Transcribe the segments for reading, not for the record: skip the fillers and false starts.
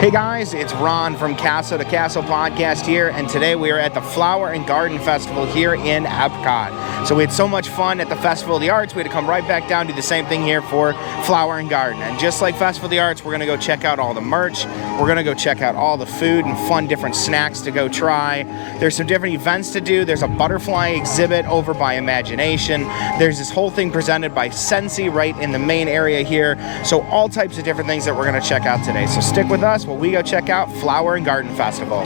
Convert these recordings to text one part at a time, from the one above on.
Hey guys, it's Ron from Castle to Castle Podcast here, and today we are at the Flower and Garden Festival here in EPCOT. So we had so much fun at the Festival of the Arts, we had to come right back down, do the same thing here for Flower and Garden. And just like Festival of the Arts, we're going to go check out all the merch, we're going to go check out all the food and fun different snacks to go try. There's some different events to do. There's a butterfly exhibit over by Imagination. There's this whole thing presented by Sensi right in the main area here. So all types of different things that we're going to check out today. So stick with us while we go check out Flower and Garden Festival.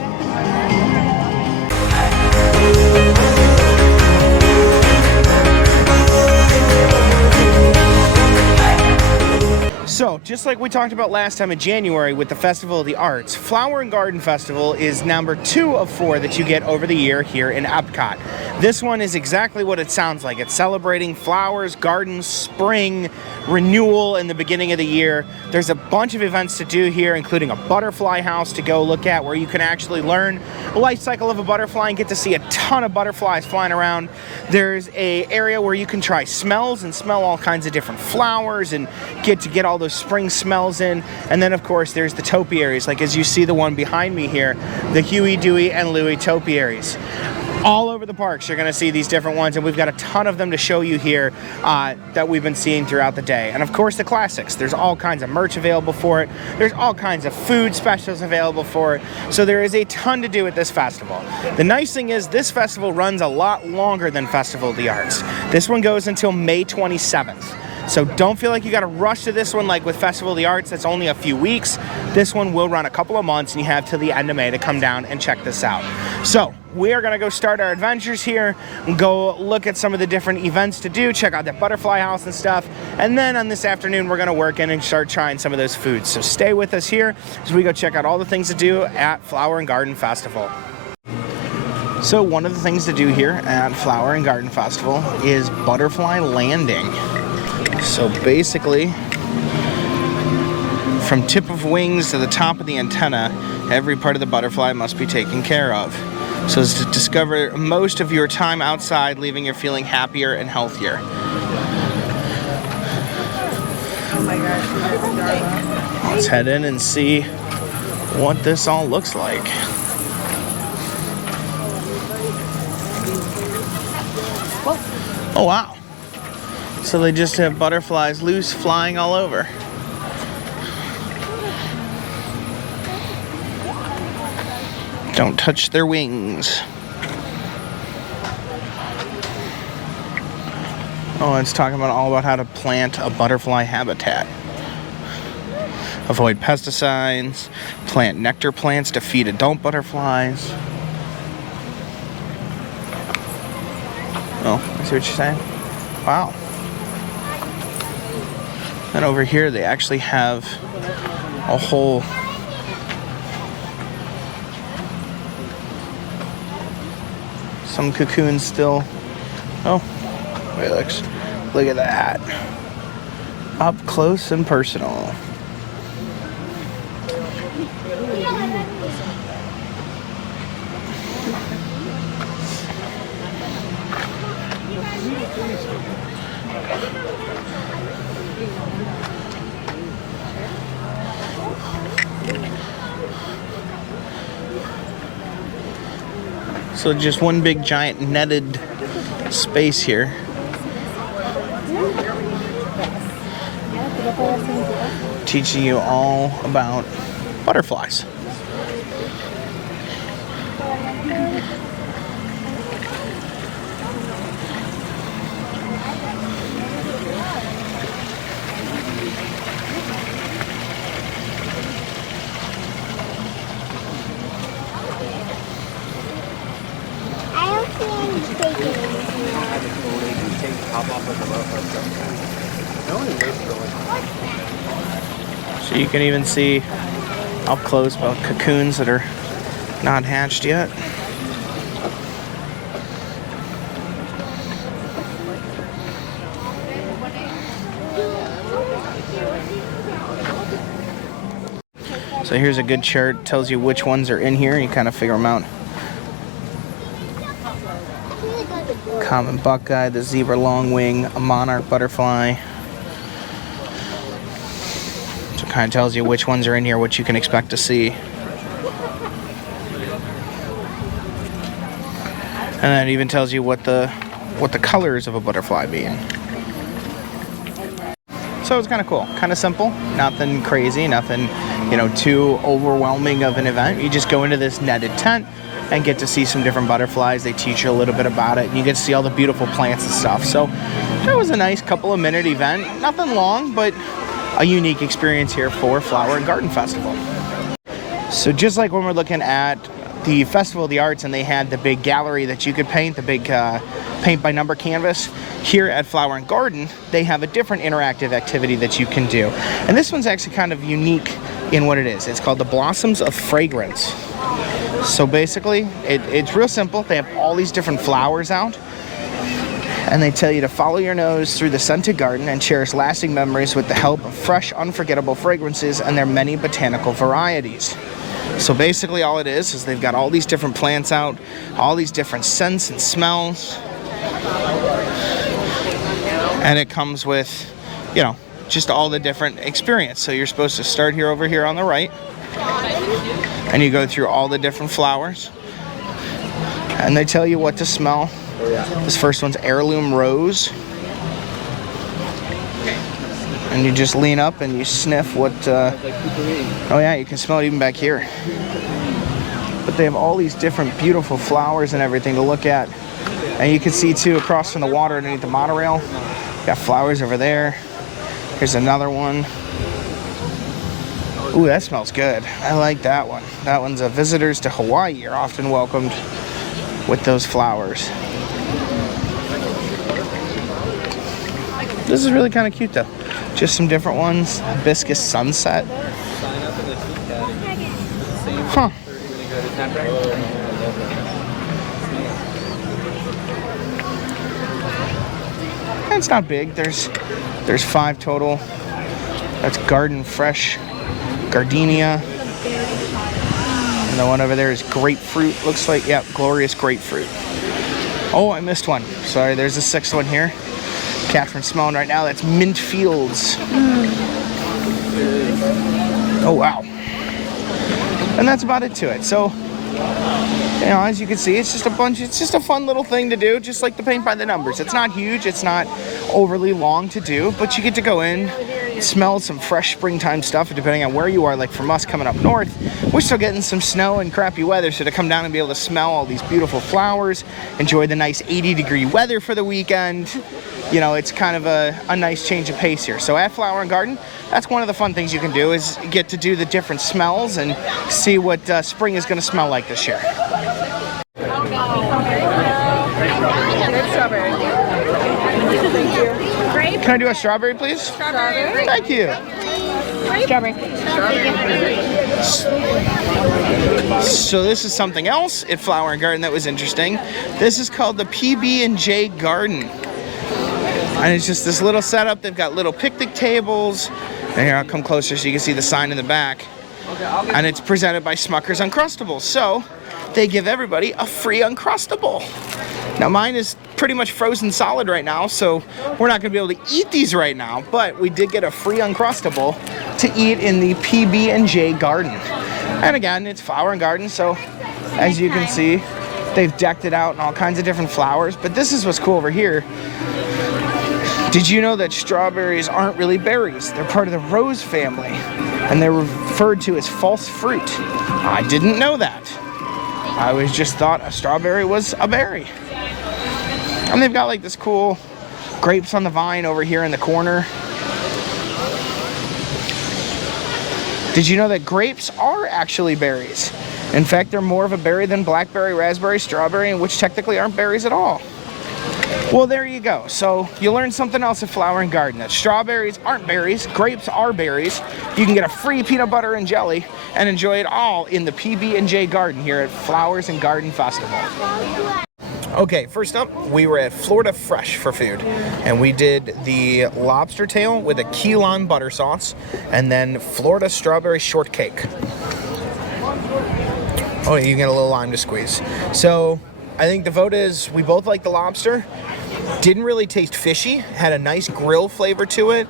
So, just like we talked about last time in January with the Festival of the Arts, Flower and Garden Festival is number 2 of 4 that you get over the year here in EPCOT. This one is exactly what it sounds like. It's celebrating flowers, gardens, spring, renewal in the beginning of the year. There's a bunch of events to do here, including a butterfly house to go look at where you can actually learn the life cycle of a butterfly and get to see a ton of butterflies flying around. There's an area where you can try smells and smell all kinds of different flowers and get all those spring smells in. And then of course there's the topiaries, like as you see the one behind me here, the Huey, Dewey, and Louie topiaries. All over the parks you're going to see these different ones, and we've got a ton of them to show you here that we've been seeing throughout the day. And of course the classics, there's all kinds of merch available for it, there's all kinds of food specials available for it, so there is a ton to do at this festival. The nice thing is this festival runs a lot longer than Festival of the Arts. This one goes until May 27th. So don't feel like you got to rush to this one like with Festival of the Arts. That's only a few weeks. This one will run a couple of months, and you have till the end of May to come down and check this out. So we are going to go start our adventures here and go look at some of the different events to do, check out that butterfly house and stuff. And then on this afternoon, we're going to work in and start trying some of those foods. So stay with us here as we go check out all the things to do at Flower and Garden Festival. So one of the things to do here at Flower and Garden Festival is butterfly landing. So basically, from tip of wings to the top of the antenna, every part of the butterfly must be taken care of. So as to discover most of your time outside, leaving you feeling happier and healthier. Oh my gosh. Let's head in and see what this all looks like. Oh wow. So they just have butterflies loose flying all over. Don't touch their wings. Oh, it's talking about all about how to plant a butterfly habitat. Avoid pesticides, plant nectar plants to feed adult butterflies. Oh, I see what you're saying. Wow. And over here they actually have a whole some cocoons still. Oh, wait, look at that. Up close and personal. So just one big giant netted space here. Teaching you all about butterflies. So you can even see up close about cocoons that are not hatched yet. So here's a good chart, tells you which ones are in here, you kind of figure them out. Common buckeye, the zebra longwing, a monarch butterfly. So Kind of tells you which ones are in here, what you can expect to see. And then it even tells you what the colors of a butterfly mean. So it's kind of cool, kind of simple, nothing crazy, nothing, you know, too overwhelming of an event. You just go into this netted tent and get to see some different butterflies. They teach you a little bit about it, and you get to see all the beautiful plants and stuff. So it was a nice couple of minute event, nothing long, but a unique experience here for Flower and Garden Festival. So just like when we're looking at the Festival of the Arts and they had the big gallery that you could paint, the big paint by number canvas, here at Flower and Garden, they have a different interactive activity that you can do. And this one's actually kind of unique in what it is. It's called the Blossoms of Fragrance. So basically, it's real simple. They have all these different flowers out, and they tell you to follow your nose through the scented garden and cherish lasting memories with the help of fresh, unforgettable fragrances and their many botanical varieties. So basically all it is they've got all these different plants out, all these different scents and smells, and it comes with, you know, just all the different experience. So you're supposed to start here over here on the right, and you go through all the different flowers, and they tell you what to smell. This first one's heirloom rose, and you just lean up and you sniff what, oh yeah, you can smell it even back here. But they have all these different beautiful flowers and everything to look at. And you can see too, across from the water underneath the monorail, got flowers over there. Here's another one. Ooh, that smells good. I like that one. That one's visitors to Hawaii are often welcomed with those flowers. This is really kind of cute though. Just some different ones. Hibiscus sunset. Huh. It's not big. There's 5 total. That's garden fresh gardenia. And the one over there is grapefruit. Looks like, yeah, glorious grapefruit. Oh, I missed one. Sorry, there's a 6th one here. Catherine's smelling right now. That's mint fields. Oh, wow. And that's about it to it. So, you know, as you can see, it's just a fun little thing to do, just like the paint by the numbers. It's not huge, it's not overly long to do, but you get to go in, smell some fresh springtime stuff, depending on where you are. Like from us coming up north, we're still getting some snow and crappy weather, so to come down and be able to smell all these beautiful flowers, enjoy the nice 80-degree weather for the weekend, you know, it's kind of a nice change of pace here. So at Flower and Garden, that's one of the fun things you can do, is get to do the different smells and see what spring is going to smell like this year. Can I do a strawberry, please? Strawberry. Thank you. Strawberry. So this is something else at Flower and Garden that was interesting. This is called the PB&J Garden. And it's just this little setup. They've got little picnic tables. And here, I'll come closer so you can see the sign in the back. And it's presented by Smucker's Uncrustables. So they give everybody a free Uncrustable. Now mine is pretty much frozen solid right now, so we're not gonna be able to eat these right now, but we did get a free Uncrustable to eat in the PB&J Garden. And again, it's Flower and Garden, so as you can see, they've decked it out in all kinds of different flowers. But this is what's cool over here. Did you know that strawberries aren't really berries? They're part of the rose family, and they're referred to as false fruit. I didn't know that. I always just thought a strawberry was a berry. And they've got like this cool grapes on the vine over here in the corner. Did you know that grapes are actually berries? In fact, they're more of a berry than blackberry, raspberry, strawberry, and which technically aren't berries at all. Well, there you go. So you learned something else at Flower and Garden, that strawberries aren't berries, grapes are berries. You can get a free peanut butter and jelly and enjoy it all in the PB&J Garden here at Flowers and Garden Festival. Okay, first up, we were at Florida Fresh for food, and we did the lobster tail with a key lime butter sauce, and then Florida strawberry shortcake. Oh, you get a little lime to squeeze. So I think the vote is we both like the lobster. Didn't really taste fishy, had a nice grill flavor to it.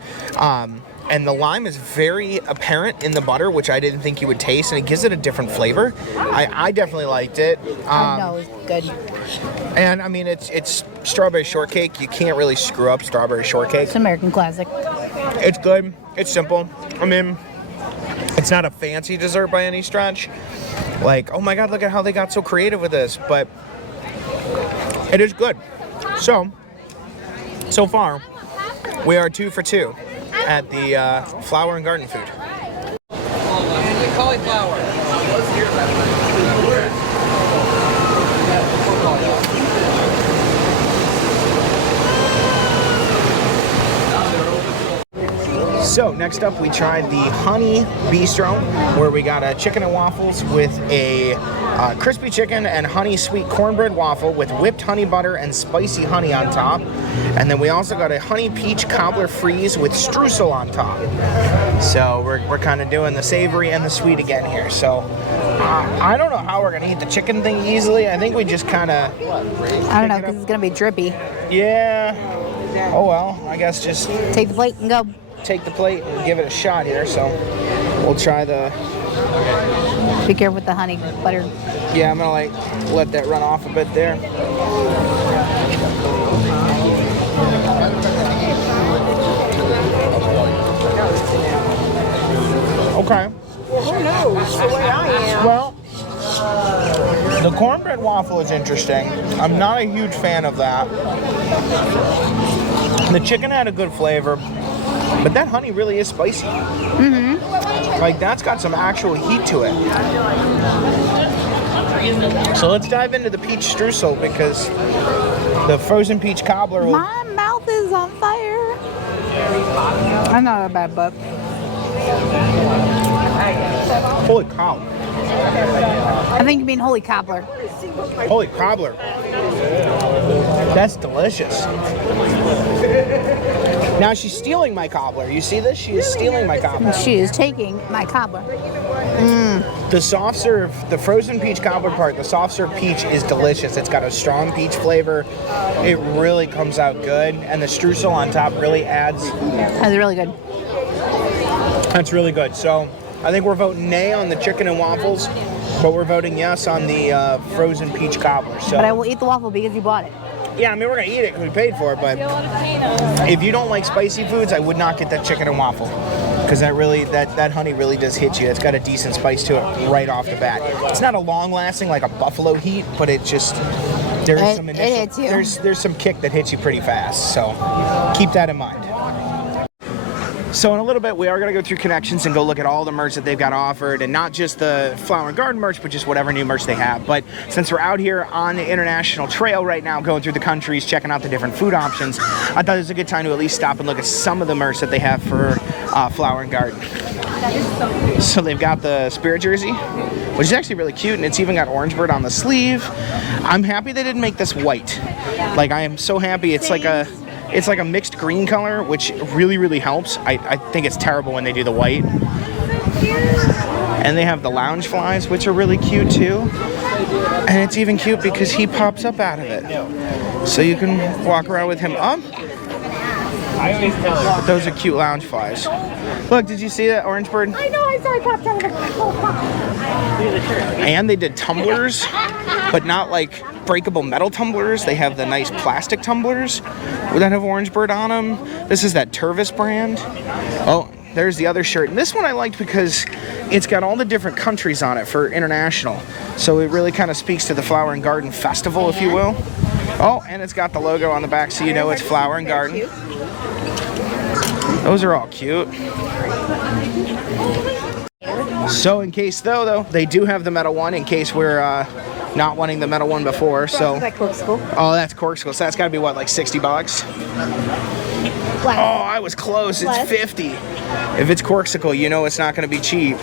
and the lime is very apparent in the butter, which I didn't think you would taste, and it gives it a different flavor. I definitely liked it. No, it's good. And I mean, it's strawberry shortcake. You can't really screw up strawberry shortcake. It's an American classic. It's good. It's simple. I mean, it's not a fancy dessert by any stretch. Like, oh my God, look at how they got so creative with this. But it is good. So far, we are 2 for 2 at the Flower and Garden Food. Cauliflower. So next up, we tried the Honey Bistro, where we got a chicken and waffles with a crispy chicken and honey sweet cornbread waffle with whipped honey butter and spicy honey on top. And then we also got a honey peach cobbler freeze with streusel on top. So we're kind of doing the savory and the sweet again here. So I don't know how we're gonna eat the chicken thing easily. I think we just kind of... I don't know, because it's going to be drippy. Yeah. Oh well, I guess just... Take the plate and go. Take the plate and give it a shot here. So we'll try the... Be careful with the honey butter. Yeah, I'm gonna like let that run off a bit there. Okay. Well, who knows? The way I am. Well, the cornbread waffle is interesting. I'm not a huge fan of that. The chicken had a good flavor, but that honey really is spicy. Mm-hmm. Like, that's got some actual heat to it. So let's dive into the peach streusel, because the frozen peach cobbler will... My mouth is on fire. I'm not a bad butt. Holy cow. I think you mean holy cobbler. Holy cobbler. That's delicious. Now she's stealing my cobbler. You see this? She is stealing my cobbler. She is taking my cobbler. The soft serve, the frozen peach cobbler part, the soft serve peach is delicious. It's got a strong peach flavor. It really comes out good. And the streusel on top really adds. That's really good. That's really good. So I think we're voting nay on the chicken and waffles, but we're voting yes on the frozen peach cobbler. So. But I will eat the waffle because you bought it. Yeah, I mean, we're going to eat it because we paid for it, but if you don't like spicy foods, I would not get that chicken and waffle, because that honey really does hit you. It's got a decent spice to it right off the bat. It's not a long-lasting, like a buffalo heat, but it just, there's some initial, it hits you. There's some kick that hits you pretty fast, so keep that in mind. So in a little bit, we are going to go through Connections and go look at all the merch that they've got offered, and not just the Flower and Garden merch, but just whatever new merch they have. But since we're out here on the International Trail right now, going through the countries, checking out the different food options, I thought it was a good time to at least stop and look at some of the merch that they have for Flower and Garden. So they've got the Spirit jersey, which is actually really cute, and it's even got Orange Bird on the sleeve. I'm happy they didn't make this white. Like, I am so happy. It's like a mixed green color, which really, really helps. I think it's terrible when they do the white. And they have the lounge flies, which are really cute too. And it's even cute because he pops up out of it. So you can walk around with him up. But those are cute lounge flies. Look, did you see that Orange Bird? I know, I saw it popped out of the And they did tumblers, but not like breakable metal tumblers. They have the nice plastic tumblers that have Orange Bird on them. This is that Tervis brand. Oh, there's the other shirt. And this one I liked because it's got all the different countries on it for international. So it really kind of speaks to the Flower and Garden Festival, if you will. Oh, and it's got the logo on the back, so you know it's Flower and Garden. Those are all cute. So in case though, they do have the metal one in case we're not wanting the metal one before. So. That corkscrew. Oh, that's corkscrew. So that's got to be what, like $60? Oh, I was close. It's Less. 50. If it's corkscrew, you know it's not going to be cheap.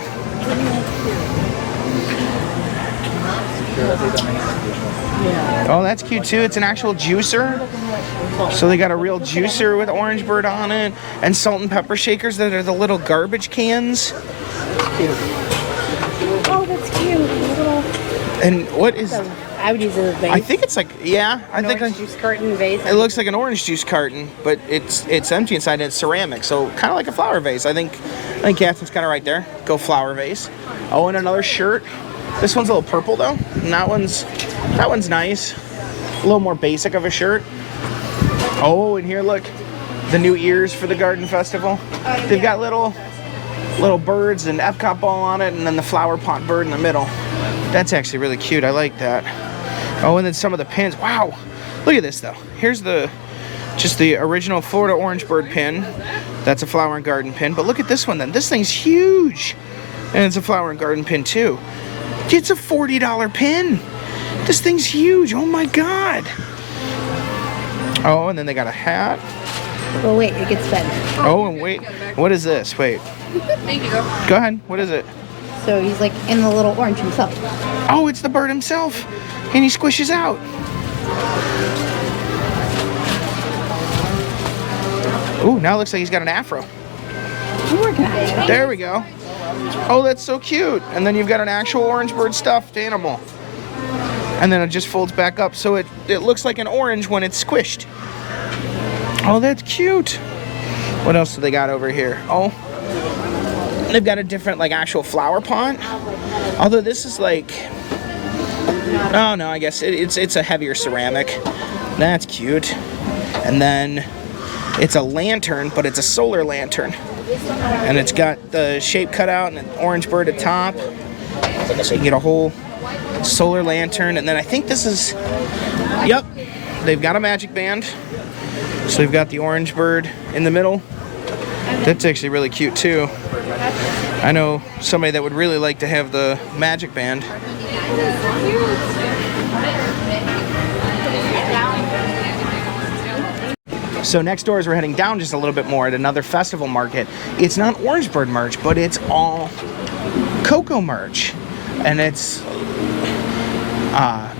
Oh, that's cute too. It's an actual juicer. So they got a real juicer with Orange Bird on it, and salt and pepper shakers that are the little garbage cans. Oh, that's cute. And what is... I would use it as a vase. I think it's like, yeah, I think Orange juice carton vase. it looks like an orange juice carton, but it's empty inside and it's ceramic, so kind of like a flower vase. I think Catherine's kind of right there. Go flower vase. Oh, and another shirt. This one's a little purple though, and that one's nice. A little more basic of a shirt. Oh, and here, look, the new ears for the garden festival. They've got little birds and EPCOT ball on it, and then the flower pot bird in the middle. That's actually really cute. I like that. Oh, and then some of the pins. Wow, look at this though. Here's just the original Florida orange bird pin. That's a flower and garden pin. But look at this one then. This thing's huge, and it's a flower and garden pin too. It's a $40 pin. This thing's huge. Oh my God. Oh, and then they got a hat. Well, wait, it gets fed. Oh, and wait, what is this? Wait. Thank you. Go ahead. What is it? So he's like in the little orange himself. Oh, it's the bird himself, and he squishes out. Ooh, now it looks like he's got an afro. I'm working on it. There we go. Oh, that's so cute. And then you've got an actual orange bird stuffed animal. And then it just folds back up, so it looks like an orange when it's squished. Oh, that's cute. What else do they got over here? Oh, they've got a different, like, actual flower pot. Although this is like, oh no, I guess it's a heavier ceramic. That's cute. And then it's a lantern, but it's a solar lantern. And it's got the shape cut out and an orange bird at top. So you can get a whole solar lantern. And then I think this is, yep, they've got a magic band. So we've got the orange bird in the middle. That's actually really cute too. I know somebody that would really like to have the magic band. So next door, as we're heading down just a little bit more at another festival market, it's not orange bird merch, but it's all cocoa merch. And it's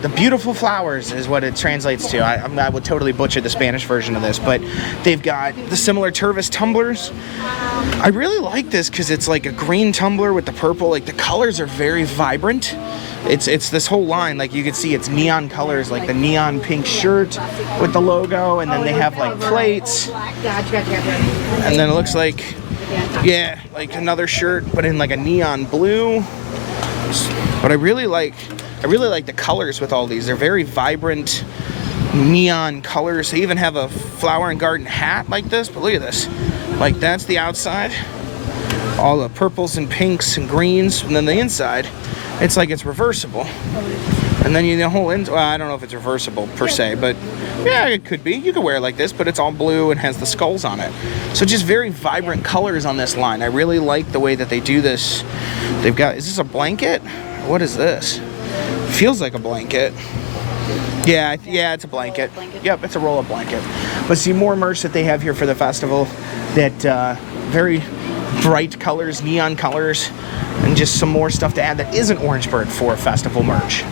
the beautiful flowers is what it translates to. I would totally butcher the Spanish version of this, but they've got the similar Tervis tumblers. I really like this because it's like a green tumbler with the purple. Like the colors are very vibrant. It's this whole line, like you can see it's neon colors, like the neon pink shirt with the logo, and then they have like plates. And then it looks like, yeah, like another shirt, but in like a neon blue. But I really like the colors with all these. They're very vibrant neon colors. They even have a flower and garden hat like this, but look at this. Like that's the outside. All the purples and pinks and greens, and then the inside, it's like it's reversible. And then the whole well, I don't know if it's reversible per se, but yeah, it could be. You could wear it like this, but it's all blue and has the skulls on it. So just very vibrant colors on this line. I really like the way that they do this. They've got, is this a blanket? What is this? Feels like a blanket. Yeah, it's a blanket. Yep, it's a roll-up blanket. But see, more merch that they have here for the festival. That very bright colors, neon colors, and just some more stuff to add that isn't orange bird for festival merch.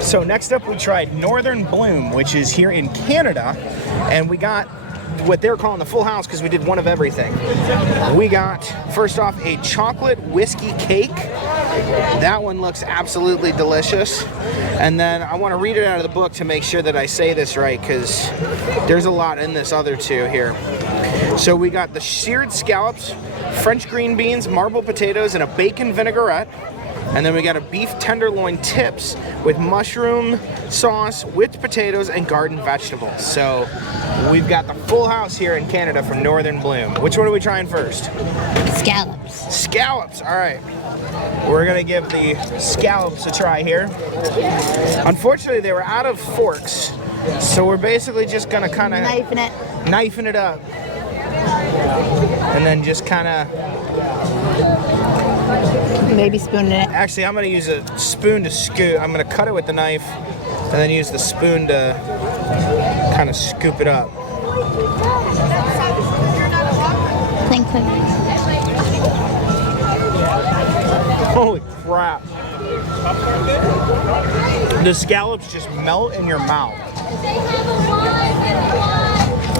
So next up we tried Northern Bloom, which is here in Canada, and we got what they're calling the full house because we did one of everything. We got, first off, a chocolate whiskey cake. That one looks absolutely delicious. And then I want to read it out of the book to make sure that I say this right, because there's a lot in this other two here. So we got the seared scallops, French green beans, marbled potatoes, and a bacon vinaigrette. And then we got a beef tenderloin tips with mushroom sauce, whipped potatoes, and garden vegetables. So we've got the full house here in Canada from Northern Bloom. Which one are we trying first? Scallops. Scallops, all right. We're gonna give the scallops a try here. Unfortunately, they were out of forks, so we're basically just gonna kind of knifing it up. And then just kind of maybe spooning it. Actually, I'm going to use a spoon to scoop. I'm going to cut it with the knife and then use the spoon to kind of scoop it up. Clink, clink. Holy crap. The scallops just melt in your mouth.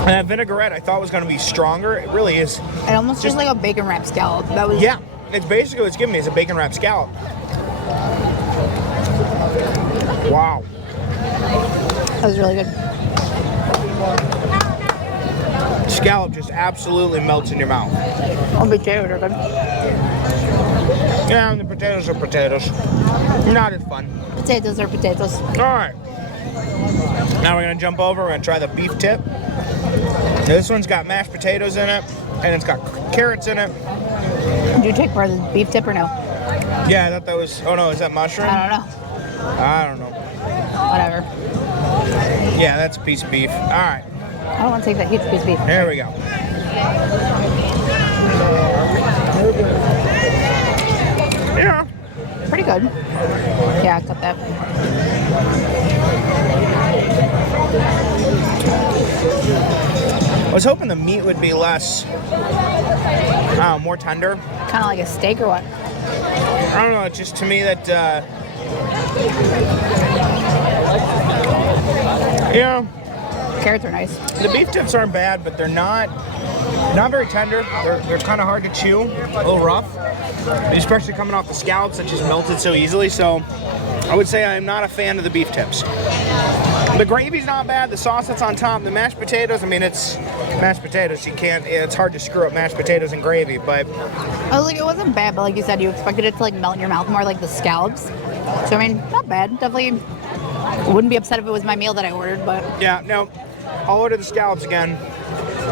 And that vinaigrette I thought was going to be stronger. It really is. It almost tastes like a bacon wrapped scallop. That was. Yeah, it's basically what it's giving me is a bacon wrapped scallop. Wow. That was really good. Scallop just absolutely melts in your mouth. All the potatoes are good. Yeah, and the potatoes are potatoes. Not as fun. Potatoes are potatoes. All right. Now we're gonna jump over. We're gonna try the beef tip. Now, this one's got mashed potatoes in it, and it's got carrots in it. Did you take part of the beef tip or no? Yeah, I thought that was. Oh no, is that mushroom? I don't know. I don't know. Whatever. Yeah, that's a piece of beef. All right. I don't want to take that huge piece of beef. Here we go. Yeah. Pretty good. Yeah, I cut that. I was hoping the meat would be less, more tender. Kind of like a steak or what? I don't know, it's just to me that, yeah. Carrots are nice. The beef tips aren't bad, but they're not very tender. They're kind of hard to chew, a little rough, especially coming off the scallops that just melted so easily. So I would say I'm not a fan of the beef tips. The gravy's not bad. The sauce that's on top, the mashed potatoes. I mean, it's mashed potatoes. It's hard to screw up mashed potatoes and gravy. But I was like, it wasn't bad, but like you said, you expected it to like melt in your mouth more like the scallops. So I mean, not bad. Definitely wouldn't be upset if it was my meal that I ordered, but yeah, no, I'll order the scallops again.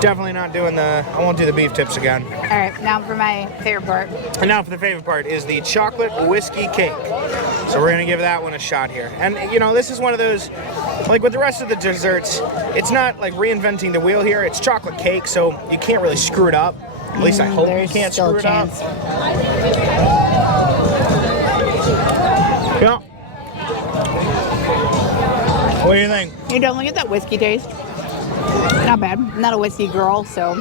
Definitely not doing I won't do the beef tips again. all right. Now for my favorite part. And now for the favorite part is the chocolate whiskey cake. So we're gonna give that one a shot here. And you know, this is one of those, like with the rest of the desserts, it's not like reinventing the wheel here. It's chocolate cake, so you can't really screw it up. At least I hope you There's can't still screw a it up. chance. Yeah. What do you think? You don't get that whiskey taste. Not bad. I'm not a whiskey girl, so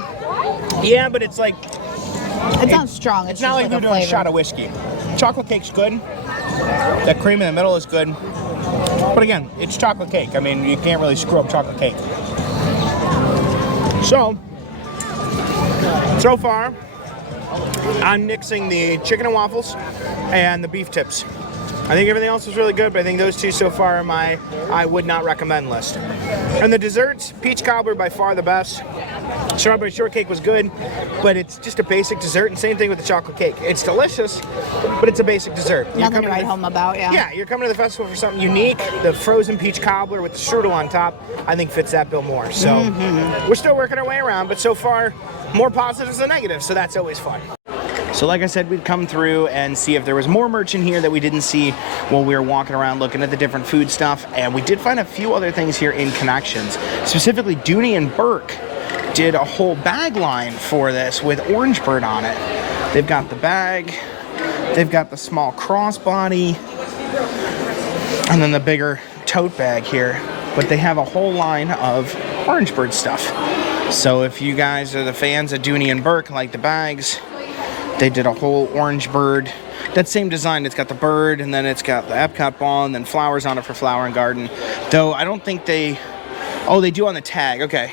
Yeah, but it's like, it's not strong. it's not like you're doing a shot of whiskey. Chocolate cake's good. That cream in the middle is good. But again, it's chocolate cake. I mean, you can't really screw up chocolate cake. So far, I'm nixing the chicken and waffles and the beef tips. I think everything else was really good, but I think those two so far are my I would not recommend list. And the desserts, peach cobbler by far the best. Strawberry shortcake was good, but it's just a basic dessert, and same thing with the chocolate cake. It's delicious, but it's a basic dessert. Nothing to write home about, yeah. Yeah, you're coming to the festival for something unique. The frozen peach cobbler with the strudel on top, I think fits that bill more. So we're still working our way around, but so far, more positives than negatives, so that's always fun. So like I said, we'd come through and see if there was more merch in here that we didn't see while we were walking around looking at the different food stuff. And we did find a few other things here in Connections. Specifically, Dooney and Burke did a whole bag line for this with Orange Bird on it. They've got the bag, they've got the small crossbody, and then the bigger tote bag here. But they have a whole line of Orange Bird stuff. So if you guys are the fans of Dooney and Burke, like the bags, they did a whole Orange Bird. That same design, it's got the bird, and then it's got the EPCOT ball, and then flowers on it for Flower and Garden. Though I don't think they do on the tag, okay.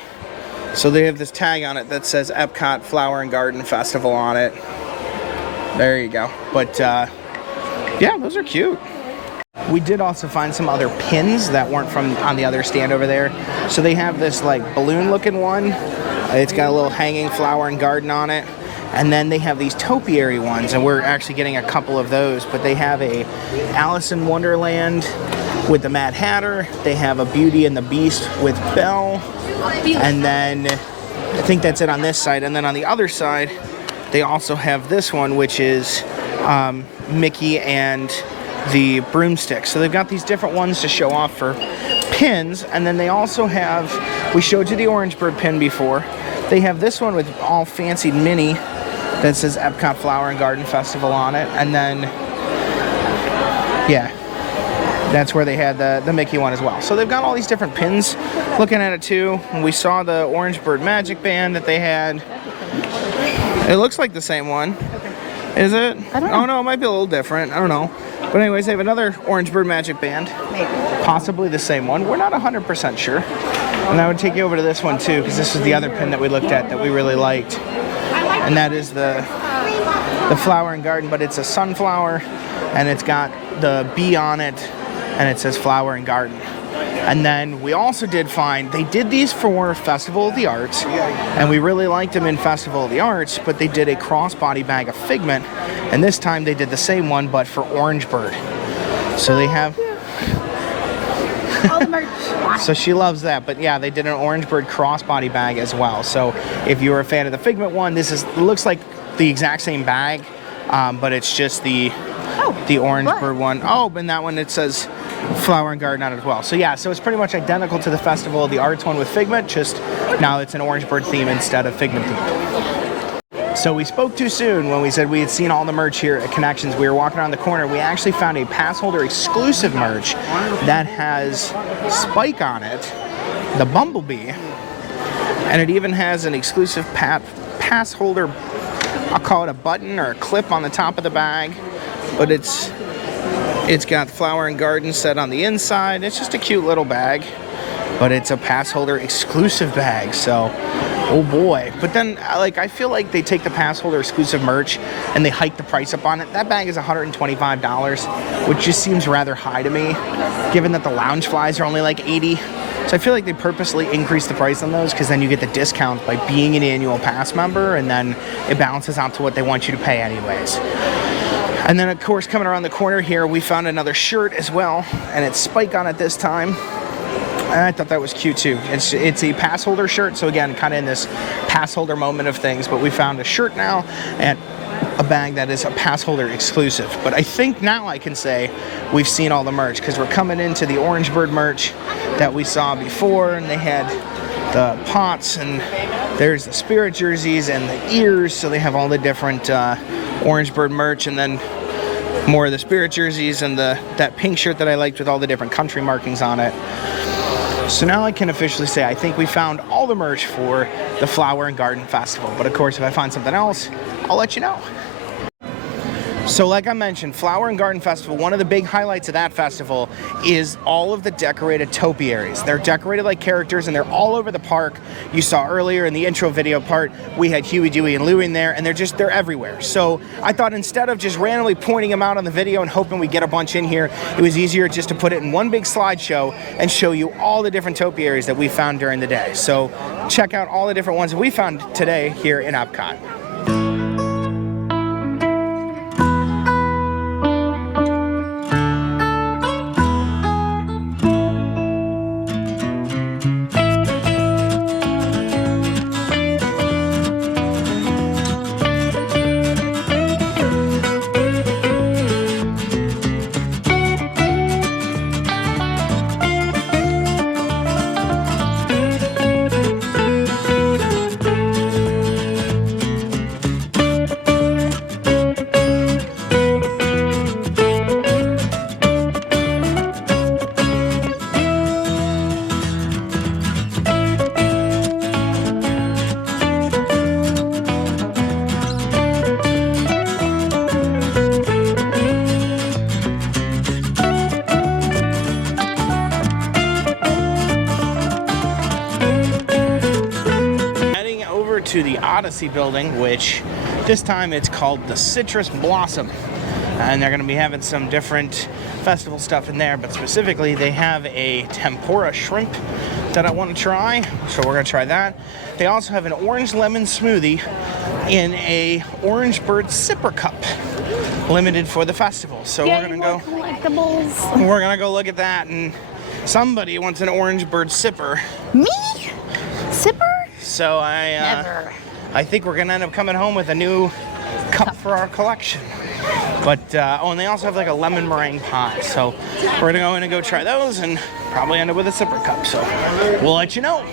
So they have this tag on it that says EPCOT Flower and Garden Festival on it. There you go. But yeah, those are cute. We did also find some other pins that weren't from on the other stand over there. So they have this like balloon looking one. It's got a little hanging Flower and Garden on it. And then they have these topiary ones, and we're actually getting a couple of those. But they have a Alice in Wonderland with the Mad Hatter. They have a Beauty and the Beast with Belle. And then I think that's it on this side. And then on the other side, they also have this one, which is Mickey and the broomstick. So they've got these different ones to show off for pins. And then they also have, we showed you the Orange Bird pin before. They have this one with all fancied mini that says EPCOT Flower and Garden Festival on it. And then, yeah, that's where they had the Mickey one as well. So they've got all these different pins. Looking at it too, we saw the Orange Bird Magic Band that they had. It looks like the same one. Is it? I don't know. Oh no, it might be a little different. I don't know. But anyways, they have another Orange Bird Magic Band. Maybe. Possibly the same one. We're not 100% sure. And I would take you over to this one too, because this is the other pin that we looked at that we really liked. And that is the Flower and Garden, but it's a sunflower, and it's got the bee on it, and it says Flower and Garden. And then we also did find, they did these for Festival of the Arts, and we really liked them in Festival of the Arts, but they did a crossbody bag of Figment, and this time they did the same one, but for Orange Bird. So they have... All the merch. So she loves that, but yeah, they did an Orange Bird crossbody bag as well. So if you're a fan of the Figment one, this looks like the exact same bag, but it's just the Orange Bird one. Oh, and that one, it says Flower and Garden on it as well. So yeah, so it's pretty much identical to the Festival of the Arts one with Figment, just now it's an Orange Bird theme instead of Figment theme. So we spoke too soon when we said we had seen all the merch here at Connections. We were walking around the corner. We actually found a pass holder exclusive merch that has Spike on it, the Bumblebee, and it even has an exclusive pass holder, I'll call it a button or a clip on the top of the bag, but it's got Flower and Garden set on the inside. It's just a cute little bag, but it's a pass holder exclusive bag, so oh boy. But then, like, I feel like they take the pass holder exclusive merch and they hike the price up on it. That bag is $125, which just seems rather high to me, given that the lounge flies are only like $80. So I feel like they purposely increase the price on those because then you get the discount by being an annual pass member, and then it balances out to what they want you to pay anyways. And then, of course, coming around the corner here, we found another shirt as well, and it's Spike on it this time. And I thought that was cute too. It's a pass holder shirt, so again, kind of in this pass holder moment of things, but we found a shirt now and a bag that is a pass holder exclusive. But I think now I can say we've seen all the merch, because we're coming into the Orange Bird merch that we saw before, and they had the pots, and there's the spirit jerseys and the ears, so they have all the different Orange Bird merch, and then more of the spirit jerseys and that pink shirt that I liked with all the different country markings on it. So now I can officially say I think we found all the merch for the Flower and Garden Festival. But of course, if I find something else, I'll let you know. So like I mentioned, Flower and Garden Festival, one of the big highlights of that festival is all of the decorated topiaries. They're decorated like characters, and they're all over the park. You saw earlier in the intro video part, we had Huey, Dewey, and Louie in there, and they're everywhere. So I thought instead of just randomly pointing them out on the video and hoping we get a bunch in here, it was easier just to put it in one big slideshow and show you all the different topiaries that we found during the day. So check out all the different ones that we found today here in EPCOT. To the Odyssey building, which this time it's called the Citrus Blossom, and they're going to be having some different festival stuff in there, but specifically they have a tempura shrimp that I want to try, so we're going to try that. They also have an orange lemon smoothie in a Orange Bird sipper cup, limited for the festival. So we're going to go collectibles. We're going to go look at that, and somebody wants an Orange Bird sipper. Me? Sipper? So I think we're gonna end up coming home with a new cup for our collection. But oh, and they also have like a lemon meringue pie. So we're gonna go in and go try those, and probably end up with a sipper cup. So we'll let you know.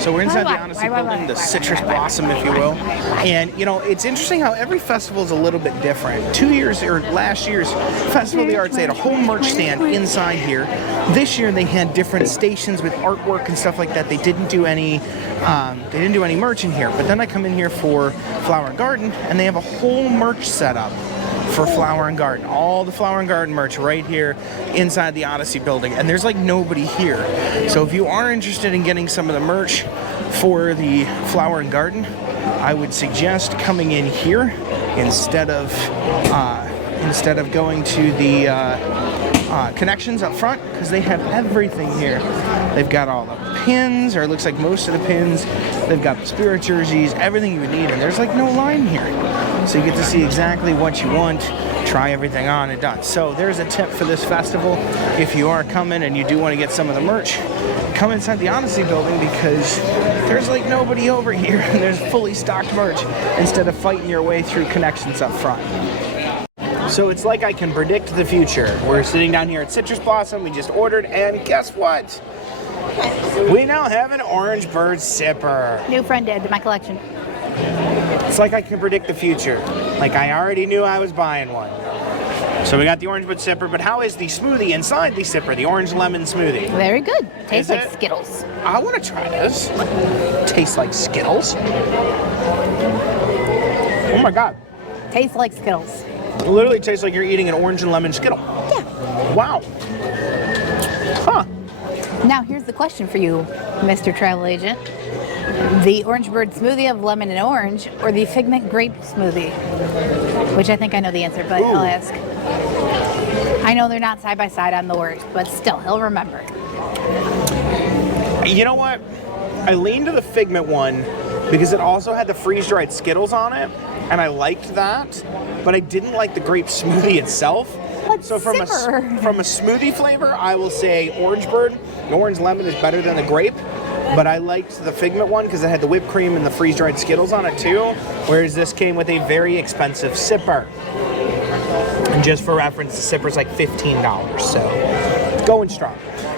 So we're inside the Odyssey building, the Citrus Blossom, if you will. And, you know, it's interesting how every festival is a little bit different. Last year's Festival of the Arts, they had a whole merch stand inside here. This year they had different stations with artwork and stuff like that. They didn't do any merch in here. But then I come in here for Flower and Garden, and they have a whole merch set up for Flower and Garden. All the Flower and Garden merch right here inside the Odyssey building, and there's like nobody here. So if you are interested in getting some of the merch for the Flower and Garden, I would suggest coming in here instead of going to the connections up front because they have everything here. They've got all the pins, or it looks like most of the pins. They've got the spirit jerseys, everything you would need, and there's like no line here. So you get to see exactly what you want, try everything on and done. So there's a tip for this festival. If you are coming and you do want to get some of the merch, come inside the Odyssey building because there's like nobody over here and there's fully stocked merch instead of fighting your way through connections up front. So it's like I can predict the future. We're sitting down here at Citrus Blossom. We just ordered, and guess what? We now have an Orange Bird sipper. New friend added to my collection. It's like I can predict the future. Like I already knew I was buying one. So we got the Orange Bird sipper, but how is the smoothie inside the sipper? The orange lemon smoothie. Very good. Tastes Is like it? Skittles. I want to try this. Tastes like Skittles. Oh my God. Tastes like Skittles. It literally tastes like you're eating an orange and lemon Skittle. Yeah. Wow. Huh. Now here's the question for you, Mr. Travel Agent. The Orange Bird smoothie of lemon and orange, or the Figment grape smoothie? Which I think I know the answer, but I'll ask. I know they're not side by side on the word, but still, he'll remember. You know what? I leaned to the Figment one because it also had the freeze-dried Skittles on it, and I liked that, but I didn't like the grape smoothie itself. But So from a sipper. smoothie flavor, I will say Orange Bird. The orange lemon is better than the grape, but I liked the Figment one because it had the whipped cream and the freeze-dried Skittles on it too, whereas this came with a very expensive sipper. And just for reference, the sipper's like $15, so going strong.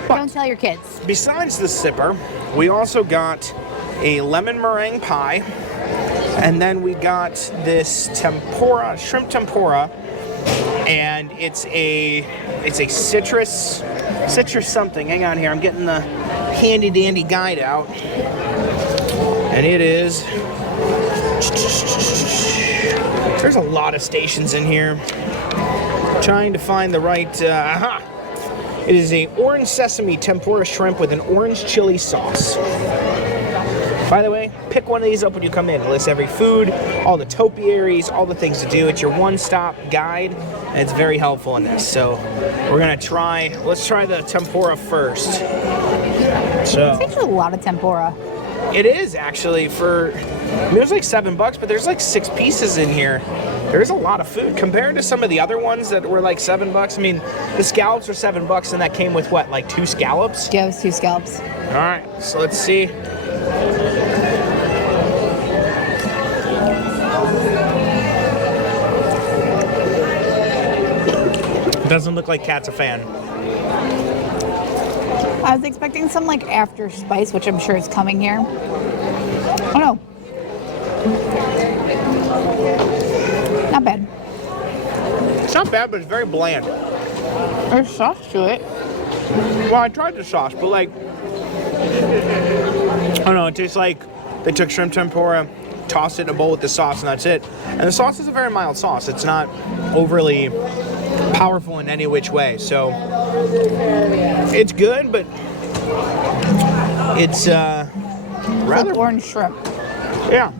Don't tell your kids. Besides the sipper, we also got a lemon meringue pie, and then we got this tempura, shrimp tempura, and it's a citrus something. Hang on here, I'm getting the handy dandy guide out, and it is. There's a lot of stations in here. Trying to find the right. Aha! It is a orange sesame tempura shrimp with an orange chili sauce. By the way, pick one of these up when you come in. It lists every food, all the topiaries, all the things to do. It's your one-stop guide, and it's very helpful in this. So we're gonna try. Let's try the tempura first. So It's actually a lot of tempura. it is actually for. I mean, it was like $7, but there's like 6 pieces in here. There's a lot of food compared to some of the other ones that were like $7. I mean, the scallops are $7, and that came with what, like 2 scallops? Yeah, it was 2 scallops. All right, so let's see. Doesn't look like Kat's a fan. I was expecting some like after spice, which I'm sure is coming here. Oh no. Not bad. It's not bad, but it's very bland. There's sauce to it. Well, I tried the sauce, but like, I don't know, it tastes like they took shrimp tempura, tossed it in a bowl with the sauce, and that's it. And the sauce is a very mild sauce. It's not overly powerful in any which way. So it's good, but it's rather Like orange shrimp. yeah.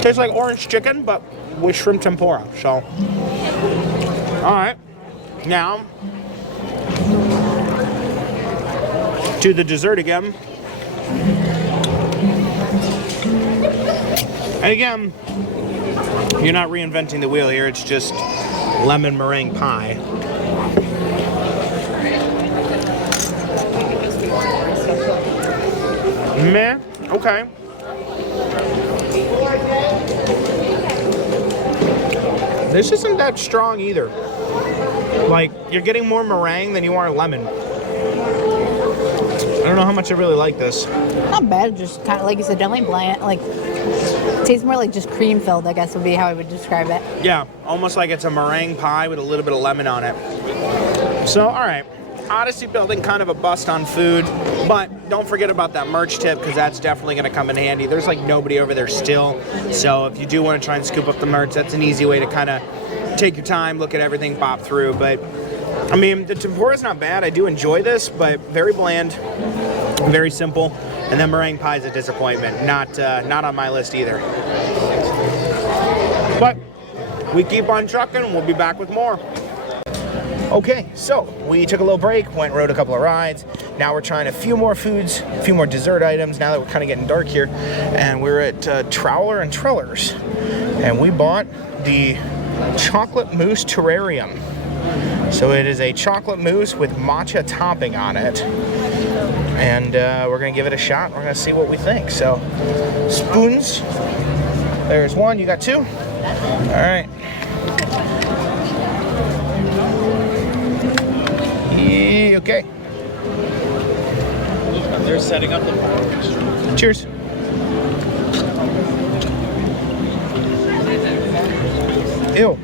Tastes like orange chicken, but with shrimp tempura. So, all right, now to the dessert again. And again, you're not reinventing the wheel here. It's just lemon meringue pie. Meh. Okay. This isn't that strong either. Like, you're getting more meringue than you are lemon. I don't know how much I really like this. Not bad, just kind of like you said, definitely bland. Like, tastes more like just cream filled, I guess would be how I would describe it. Yeah, almost like it's a meringue pie with a little bit of lemon on it. So, all right. Odyssey building, kind of a bust on food, but don't forget about that merch tip because that's definitely going to come in handy. There's like nobody over there still, so if you do want to try and scoop up the merch, that's an easy way to kind of take your time, look at everything, pop through. But I mean, the tempura's not bad. I do enjoy this, but very bland, very simple. And then meringue pie is a disappointment. Not on my list either. But we keep on trucking. We'll be back with more. Okay, so we took a little break, went and rode a couple of rides. Now we're trying a few more foods, a few more dessert items now that we're kind of getting dark here. And we're at Trowler and Trillers. And we bought the chocolate mousse terrarium. So it is a chocolate mousse with matcha topping on it. And we're gonna give it a shot. We're gonna see what we think. So, spoons. There's one, you got two? All right. Yeah, okay. They're setting up the fireworks. Cheers. Ew.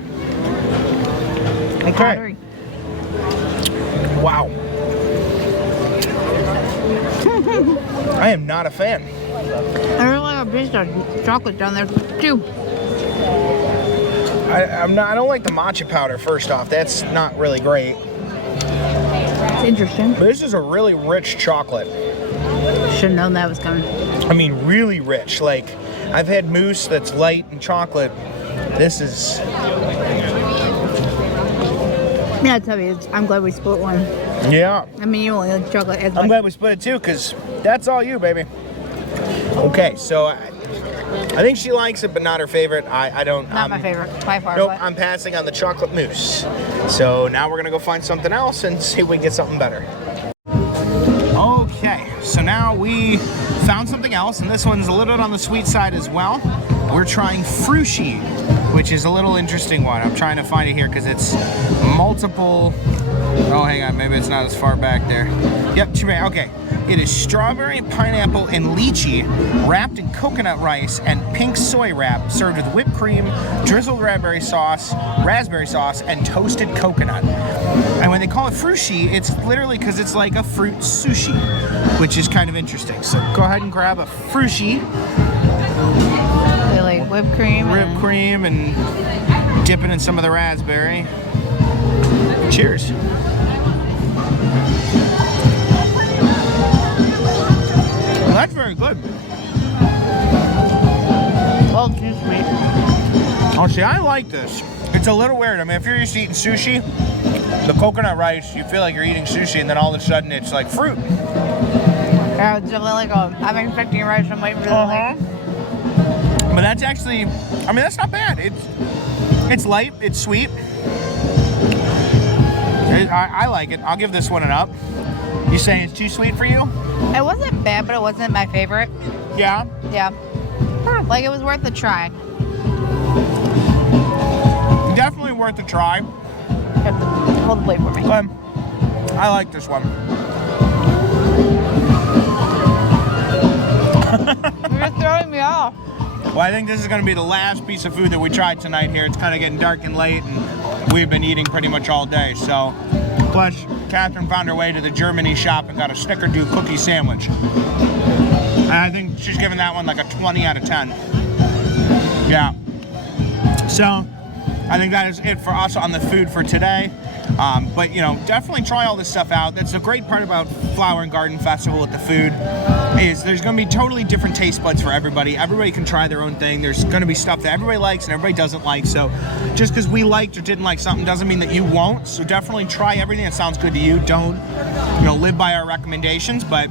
Okay. Pottery. Wow. I am not a fan. I really like a piece of chocolate down there too. I don't like the matcha powder. First off, that's not really great. It's interesting. But this is a really rich chocolate. Should have known that was coming. I mean, really rich. Like, I've had mousse that's light and chocolate. This is. Yeah, I tell you, I'm glad we split one. Yeah. I mean, you only like chocolate as I'm much. glad we split it too, because that's all you, baby. Okay, so I think she likes it, but not her favorite. I don't. Not my favorite, by far. Nope, But I'm passing on the chocolate mousse. So now we're gonna go find something else and see if we can get something better. Okay, so now we found something else, and this one's a little bit on the sweet side as well. We're trying Frushi, which is a little interesting one. I'm trying to find it here because it's multiple. Oh, hang on, maybe it's not as far back there. Yep, too bad. Okay. It is strawberry, pineapple, and lychee wrapped in coconut rice and pink soy wrap, served with whipped cream, drizzled raspberry sauce, and toasted coconut. And when they call it Frushi, it's literally because it's like a fruit sushi, which is kind of interesting. So go ahead and grab a Frushi. they like whipped cream. Whipped cream and dip it in some of the raspberry. Cheers. Well, that's very good. Well, too sweet. Oh, see, I like this. It's a little weird. I mean, if you're used to eating sushi, the coconut rice, you feel like you're eating sushi, and then all of a sudden it's like fruit. Yeah, it's definitely like I'm expecting rice. I'm waiting for the like. But that's actually, I mean, that's not bad. It's light, it's sweet. I like it. I'll give this one an up. You saying it's too sweet for you? It wasn't bad, but it wasn't my favorite. Yeah. Yeah. Like, it was worth a try. Definitely worth a try. You have to hold the plate for me. But I like this one. You're throwing me off. Well, I think this is going to be the last piece of food that we tried tonight here. It's kind of getting dark and late, and we've been eating pretty much all day. So, plus, Catherine found her way to the Germany shop and got a Snickerdoodle cookie sandwich. And I think she's giving that one like a 20 out of 10. Yeah. So, I think that is it for us on the food for today. But, you know, definitely try all this stuff out. That's the great part about Flower and Garden Festival with the food, is there's going to be totally different taste buds for everybody. Everybody can try their own thing. There's going to be stuff that everybody likes and everybody doesn't like. So just because we liked or didn't like something doesn't mean that you won't. So definitely try everything that sounds good to you. Don't, you know, live by our recommendations, but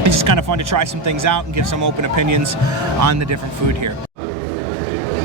it's just kind of fun to try some things out and give some open opinions on the different food here.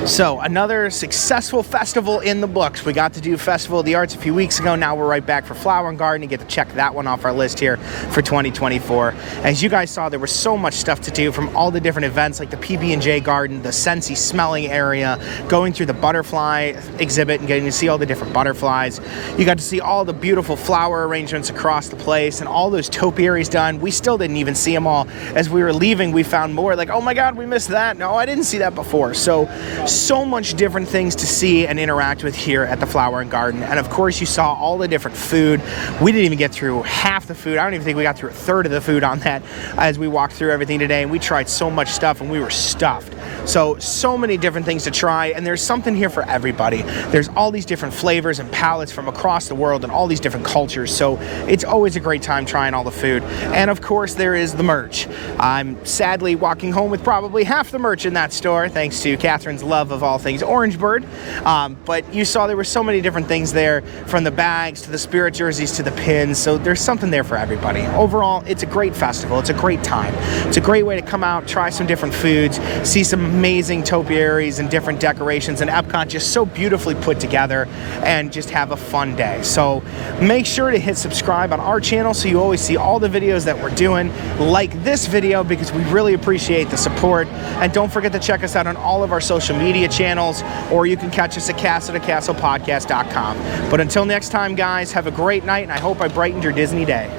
So, another successful festival in the books. We got to do Festival of the Arts a few weeks ago. Now we're right back for Flower and Garden and get to check that one off our list here for 2024. As you guys saw, there was so much stuff to do from all the different events like the PB&J Garden, the Scentsy smelling area, going through the butterfly exhibit and getting to see all the different butterflies. You got to see all the beautiful flower arrangements across the place and all those topiaries done. We still didn't even see them all. As we were leaving, we found more like, oh my God, we missed that. No, I didn't see that before. So much different things to see and interact with here at the Flower and Garden. And of course, you saw all the different food. We didn't even get through half the food. I don't even think we got through a third of the food on that as we walked through everything today. And we tried so much stuff and we were stuffed. So many different things to try, and there's something here for everybody. There's all these different flavors and palettes from across the world and all these different cultures, so it's always a great time trying all the food. And of course, there is the merch. I'm sadly walking home with probably half the merch in that store, thanks to Catherine's love love of all things Orangeburg. But you saw there were so many different things there, from the bags to the spirit jerseys to the pins. So there's something there for everybody. Overall, it's a great festival. It's a great time. It's a great way to come out, try some different foods, see some amazing topiaries and different decorations, and EPCOT just so beautifully put together, and just have a fun day. So make sure to hit subscribe on our channel so you always see all the videos that we're doing. Like this video because we really appreciate the support, and don't forget to check us out on all of our social media channels, or you can catch us at castletocastlepodcast.com. But until next time, guys, have a great night, and I hope I brightened your Disney day.